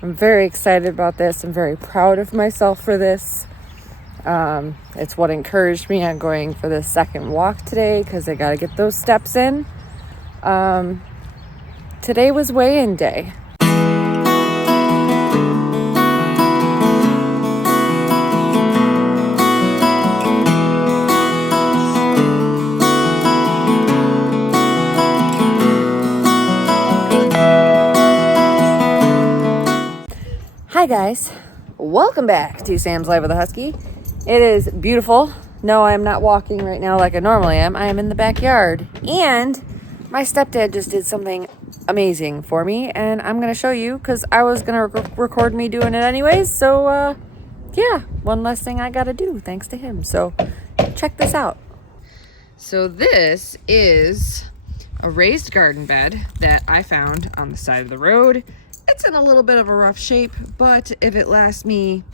I'm very excited about this. I'm very proud of myself for this. It's what encouraged me on going for the second walk today because I got to get those steps in. Today was weigh-in day. Hi guys, welcome back to Sam's Life with a Husky. It is beautiful. No, I'm not walking right now like I normally am. I am in the backyard, and my stepdad just did something amazing for me, and I'm going to show you because I was going to record me doing it anyways. So, yeah, one less thing I got to do thanks to him. So, check this out. So this is a raised garden bed that I found on the side of the road. It's in a little bit of a rough shape, but if it lasts me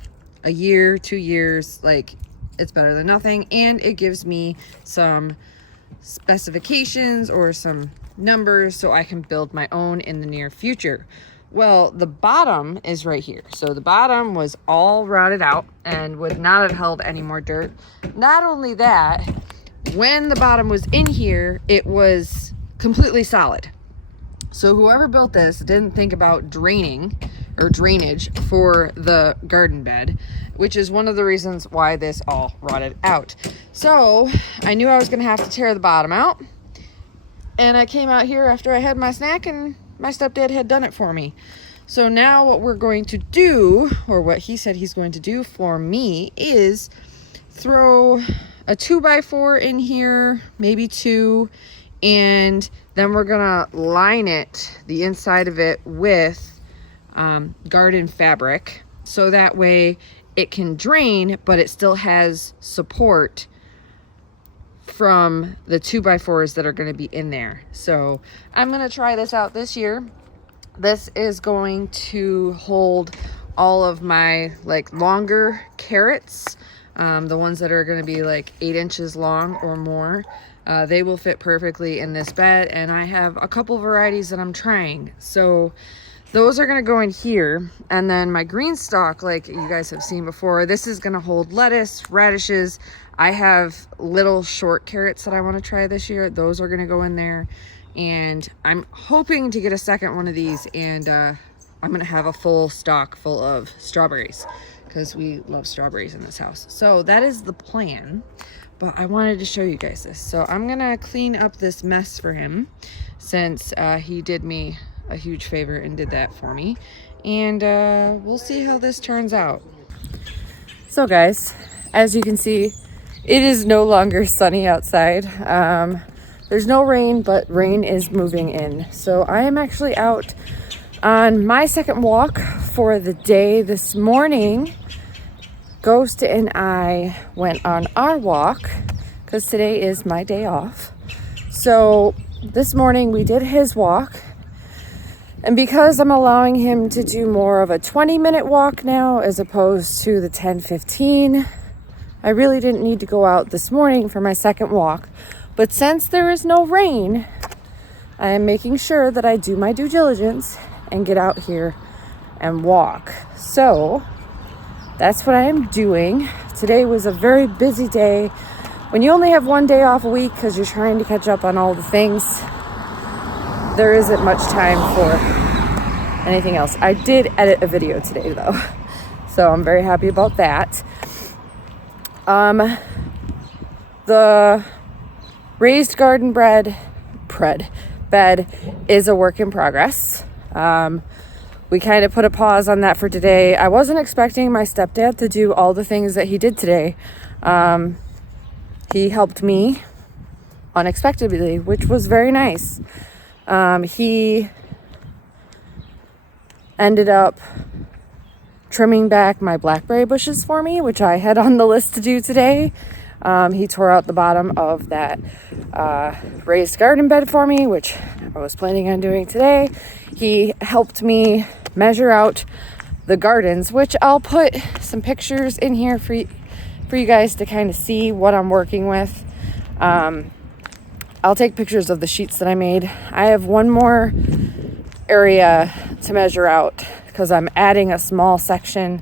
a year, 2 years, like, it's better than nothing. And it gives me some specifications or some numbers so I can build my own in the near future. Well, the bottom is right here. So the bottom was all rotted out and would not have held any more dirt. Not only that, when the bottom was in here, it was completely solid. So whoever built this didn't think about draining or drainage for the garden bed, which is one of the reasons why this all rotted out. So I knew I was going to have to tear the bottom out. And I came out here after I had my snack and my stepdad had done it for me. So now what we're going to do, or what he said he's going to do for me, is throw a 2x4 in here, maybe 2, and then we're gonna line it, the inside of it, with garden fabric, so that way it can drain, but it still has support from the 2x4s that are gonna be in there. So I'm gonna try this out this year. This is going to hold all of my like longer carrots, the ones that are gonna be like 8 inches long or more. They will fit perfectly in this bed, and I have a couple varieties that I'm trying. So those are going to go in here, and then my green stalk, like you guys have seen before, this is going to hold lettuce, radishes. I have little short carrots that I want to try this year. Those are going to go in there, and I'm hoping to get a second one of these, and I'm going to have a full stalk full of strawberries because we love strawberries in this house. So that is the plan. But I wanted to show you guys this. So I'm gonna clean up this mess for him since he did me a huge favor and did that for me. And we'll see how this turns out. So guys, as you can see, it is no longer sunny outside. There's no rain, but rain is moving in. So I am actually out on my second walk for the day this morning. Ghost and I went on our walk because today is my day off. So this morning we did his walk. And because I'm allowing him to do more of a 20-minute walk now as opposed to the 10-15, I really didn't need to go out this morning for my second walk. But since there is no rain, I am making sure that I do my due diligence and get out here and walk. So that's what I am doing. Today was a very busy day. When you only have one day off a week because you're trying to catch up on all the things, there isn't much time for anything else. I did edit a video today though, so I'm very happy about that. The raised garden bed is a work in progress. We kind of put a pause on that for today. I wasn't expecting my stepdad to do all the things that he did today. He helped me unexpectedly, which was very nice. He ended up trimming back my blackberry bushes for me, which I had on the list to do today. He tore out the bottom of that raised garden bed for me, which I was planning on doing today. He helped me measure out the gardens, which I'll put some pictures in here for you guys to kind of see what I'm working with. I'll take pictures of the sheets that I made. I have one more area to measure out because I'm adding a small section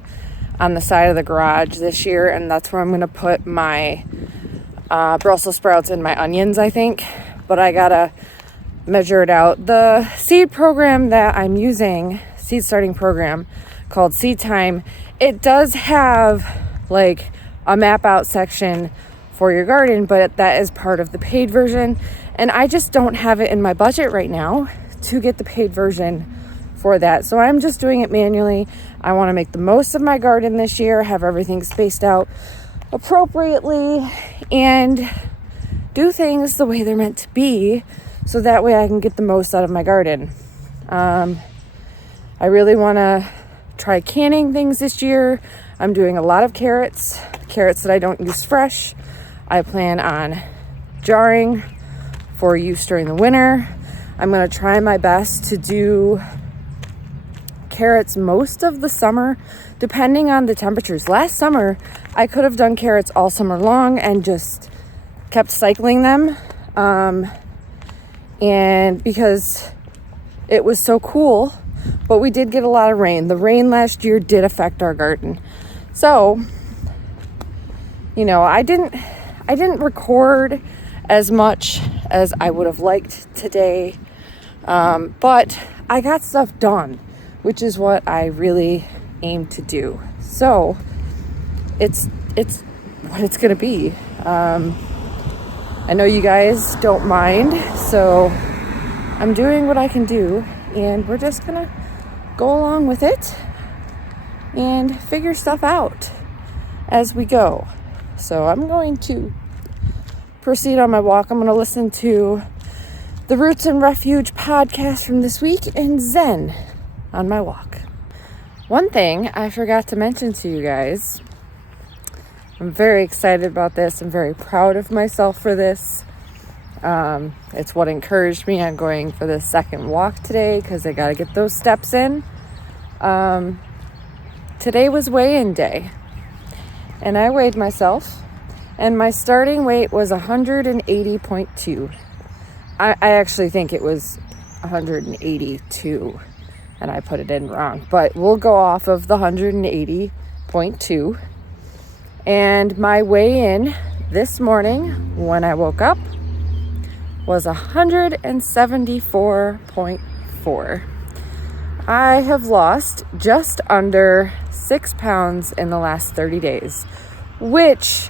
on the side of the garage this year, and that's where I'm going to put my Brussels sprouts and my onions, I think. But I gotta measure it out. The seed program that I'm using, seed starting program called Seed Time, it does have like a map out section for your garden, but that is part of the paid version, and I just don't have it in my budget right now to get the paid version for that. So I'm just doing it manually. I want to make the most of my garden this year, have everything spaced out appropriately, and do things the way they're meant to be, so that way I can get the most out of my garden. I really want to try canning things this year. I'm doing a lot of carrots that I don't use fresh. I plan on jarring for use during the winter. I'm going to try my best to do carrots most of the summer, depending on the temperatures. Last summer, I could have done carrots all summer long and just kept cycling them. And because it was so cool, but we did get a lot of rain. The rain last year did affect our garden. So, you know, I didn't record as much as I would have liked today. But I got stuff done, which is what I really aim to do. So it's what it's gonna be. I know you guys don't mind, so I'm doing what I can do, and we're just gonna go along with it and figure stuff out as we go. So I'm going to proceed on my walk. I'm going to listen to the Roots and Refuge podcast from this week and zen on my walk. One thing I forgot to mention to you guys, I'm very excited about this. I'm very proud of myself for this. It's what encouraged me on going for the second walk today, because I got to get those steps in. Today was weigh-in day, and I weighed myself, and my starting weight was 180.2. I actually think it was 182, and I put it in wrong, but we'll go off of the 180.2. And my weigh-in this morning when I woke up was 174.4. I have lost just under 6 pounds in the last 30 days, which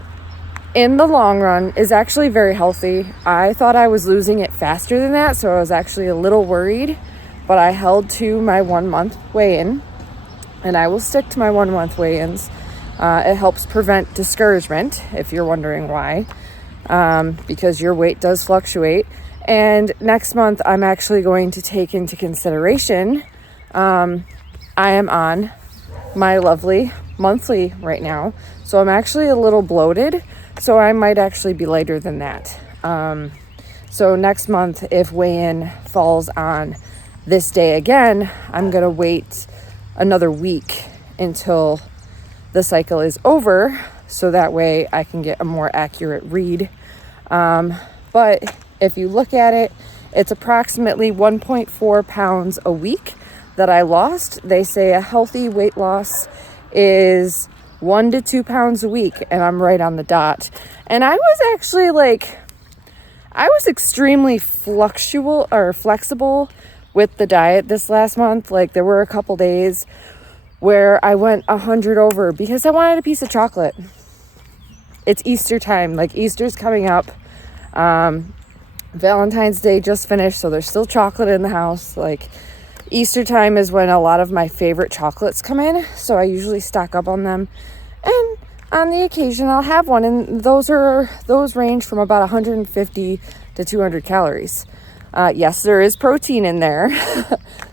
in the long run is actually very healthy. I thought I was losing it faster than that, so I was actually a little worried, but I held to my 1 month weigh-in, and I will stick to my 1 month weigh-ins. It helps prevent discouragement, if you're wondering why, because your weight does fluctuate. And next month, I'm actually going to take into consideration, I am on my lovely monthly right now, so I'm actually a little bloated, so I might actually be lighter than that. So next month, if weigh-in falls on this day again, I'm going to wait another week until the cycle is over, so that way I can get a more accurate read. But if you look at it, it's approximately 1.4 pounds a week that I lost. They say a healthy weight loss is 1 to 2 pounds a week, and I'm right on the dot. And I was actually I was extremely flexible with the diet this last month. Like, there were a couple days where I went 100 over because I wanted a piece of chocolate. It's Easter time. Like, Easter's coming up. Valentine's Day just finished, so there's still chocolate in the house. Like, Easter time is when a lot of my favorite chocolates come in, so I usually stock up on them. And on the occasion, I'll have one, and those range from about 150 to 200 calories. Yes, there is protein in there,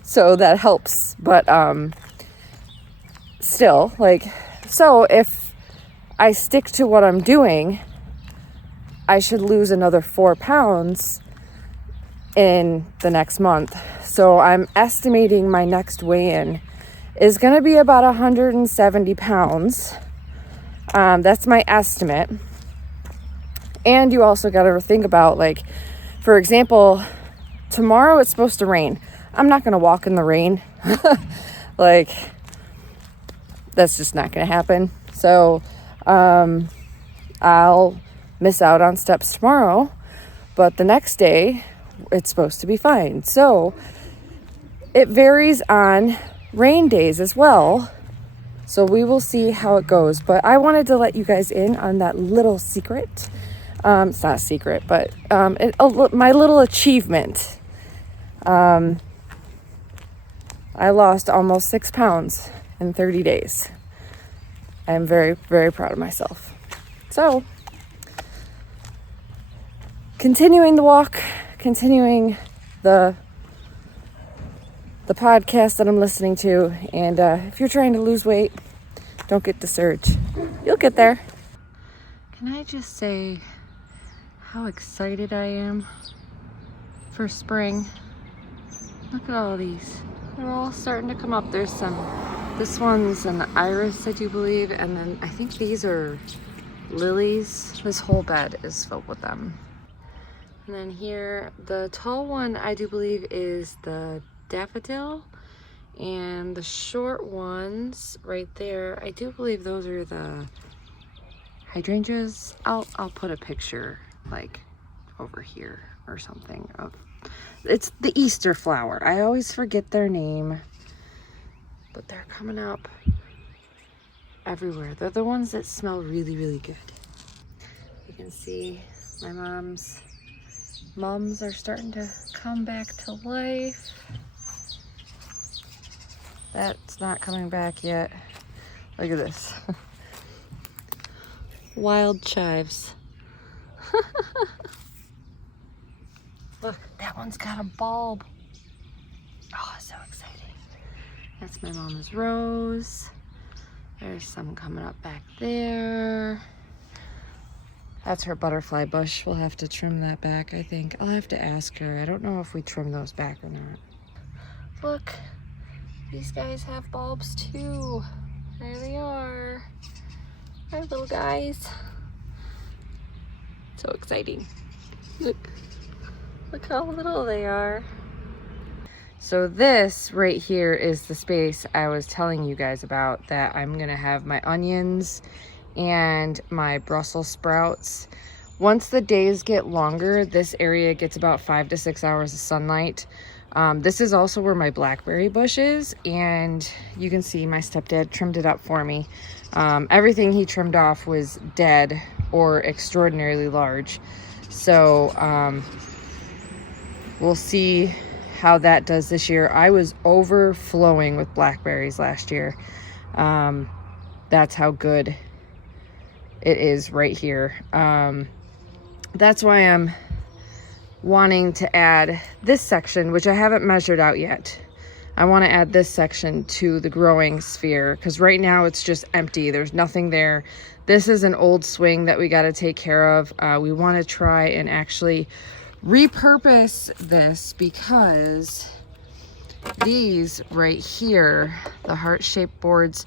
so that helps. But still, so if I stick to what I'm doing, I should lose another 4 pounds in the next month. So I'm estimating my next weigh-in is going to be about 170 pounds. That's my estimate. And you also got to think about, for example, tomorrow it's supposed to rain. I'm not going to walk in the rain. Like, that's just not going to happen. So I'll miss out on steps tomorrow, but the next day it's supposed to be fine. So it varies on rain days as well. So we will see how it goes. But I wanted to let you guys in on that little secret. It's not a secret, but my little achievement. I lost almost 6 pounds in 30 days. I'm very, very proud of myself. So, continuing the walk, continuing the podcast that I'm listening to, and if you're trying to lose weight, don't get discouraged. You'll get there. Can I just say how excited I am for spring? Look at all these. They're all starting to come up. There's this one's an iris, I do believe, and then I think these are lilies. This whole bed is filled with them. And then here, the tall one, I do believe, is the daffodil, and the short ones right there, I do believe those are the hydrangeas. I'll put a picture like over here or something of, it's the Easter flower. I always forget their name, but they're coming up everywhere. They're the ones that smell really, really good. You can see my mums are starting to come back to life. That's not coming back yet. Look at this. Wild chives. Look, that one's got a bulb. Oh, so exciting. That's my mama's rose. There's some coming up back there. That's her butterfly bush. We'll have to trim that back, I think. I'll have to ask her. I don't know if we trim those back or not. Look, these guys have bulbs too. There they are. Our little guys. So exciting. Look how little they are. So this right here is the space I was telling you guys about, that I'm gonna have my onions and my Brussels sprouts. Once the days get longer, this area gets about 5 to 6 hours of sunlight. This is also where my blackberry bush is, and you can see my stepdad trimmed it up for me. Everything he trimmed off was dead or extraordinarily large. So we'll see how that does this year. I was overflowing with blackberries last year. That's how good it is right here. That's why I'm wanting to add this section, which I haven't measured out yet. I want to add this section to the growing sphere, because right now it's just empty. There's nothing there. This is an old swing that we got to take care of. We want to try and actually repurpose this, because these right here, the heart-shaped boards,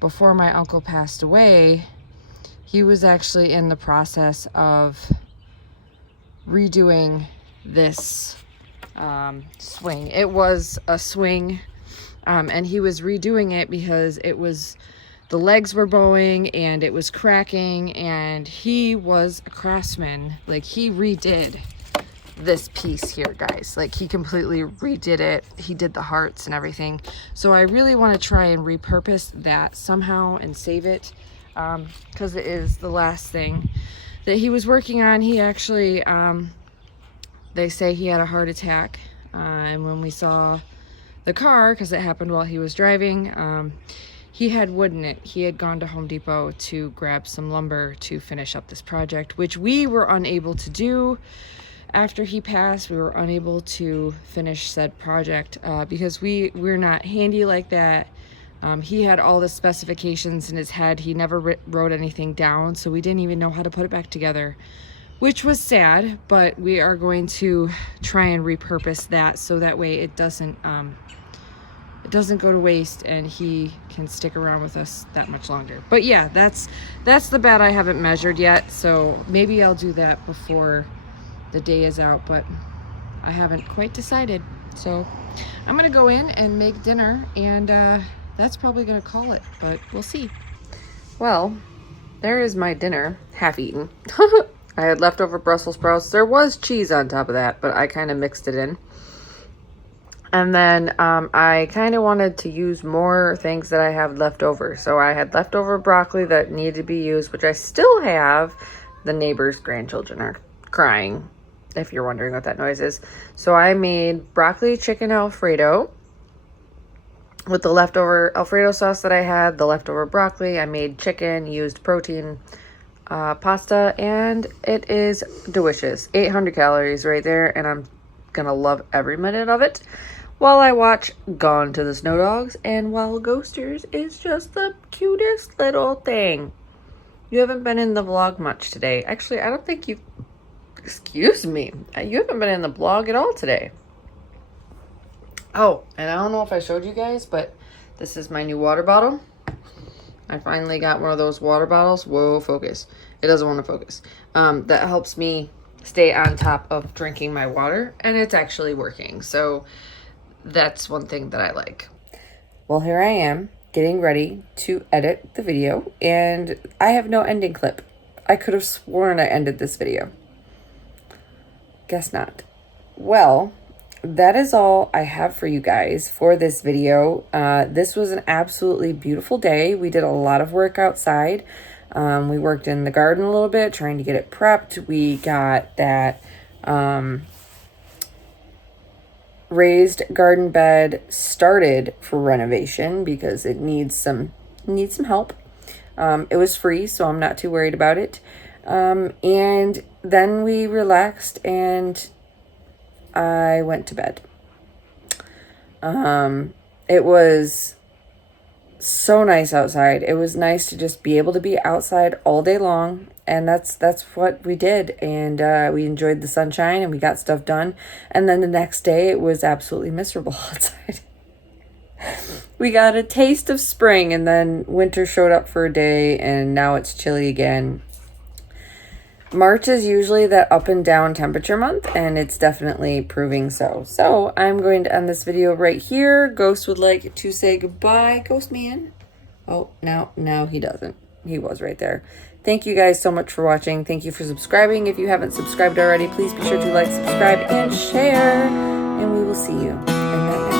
before my uncle passed away, he was actually in the process of redoing this swing. It was a swing, and he was redoing it because the legs were bowing and it was cracking, and he was a craftsman. Like, he redid this piece here, guys. Like, he completely redid it. He did the hearts and everything. So I really want to try and repurpose that somehow and save it, because it is the last thing that he was working on. He actually, they say he had a heart attack, and when we saw the car, because it happened while he was driving, he had wood in it. He had gone to Home Depot to grab some lumber to finish up this project, which we were unable to do. After he passed, we were unable to finish said project because we're not handy like that. He had all the specifications in his head. He never wrote anything down, so we didn't even know how to put it back together, which was sad. But we are going to try and repurpose that, so that way it doesn't go to waste and he can stick around with us that much longer. But yeah, that's the bed I haven't measured yet, so maybe I'll do that before the day is out, but I haven't quite decided. So I'm gonna go in and make dinner, and that's probably gonna call it, but we'll see. Well, there is my dinner, half eaten. I had leftover Brussels sprouts. There was cheese on top of that, but I kind of mixed it in. And then I kind of wanted to use more things that I have left over. So I had leftover broccoli that needed to be used, which I still have. The neighbor's grandchildren are crying, if you're wondering what that noise is. So I made broccoli chicken Alfredo with the leftover Alfredo sauce that I had, the leftover broccoli. I made chicken, used protein pasta, and it is delicious. 800 calories right there, and I'm gonna love every minute of it while I watch Gone to the Snow Dogs, and while Ghosters is just the cutest little thing. You haven't been in the vlog much today. Actually, I don't think you, excuse me, you haven't been in the vlog at all today. Oh, and I don't know if I showed you guys, but this is my new water bottle. I finally got one of those water bottles. Whoa, focus. It doesn't want to focus. That helps me stay on top of drinking my water, and it's actually working. So that's one thing that I like. Well, here I am getting ready to edit the video, and I have no ending clip. I could have sworn I ended this video. Guess not. Well, that is all I have for you guys for this video. This was an absolutely beautiful day. We did a lot of work outside. We worked in the garden a little bit, trying to get it prepped. We got that raised garden bed started for renovation because it needs some help. It was free, so I'm not too worried about it. And then we relaxed and I went to bed. It was so nice outside. It was nice to just be able to be outside all day long, and that's what we did. And we enjoyed the sunshine and we got stuff done. And then the next day it was absolutely miserable outside. We got a taste of spring, and then winter showed up for a day, and now it's chilly again. March is usually that up and down temperature month, and it's definitely proving so. So I'm going to end this video right here. Ghost would like to say goodbye. Ghost man. Oh, now he doesn't. He was right there. Thank you guys so much for watching. Thank you for subscribing. If you haven't subscribed already, please be sure to like, subscribe, and share. And we will see you in that next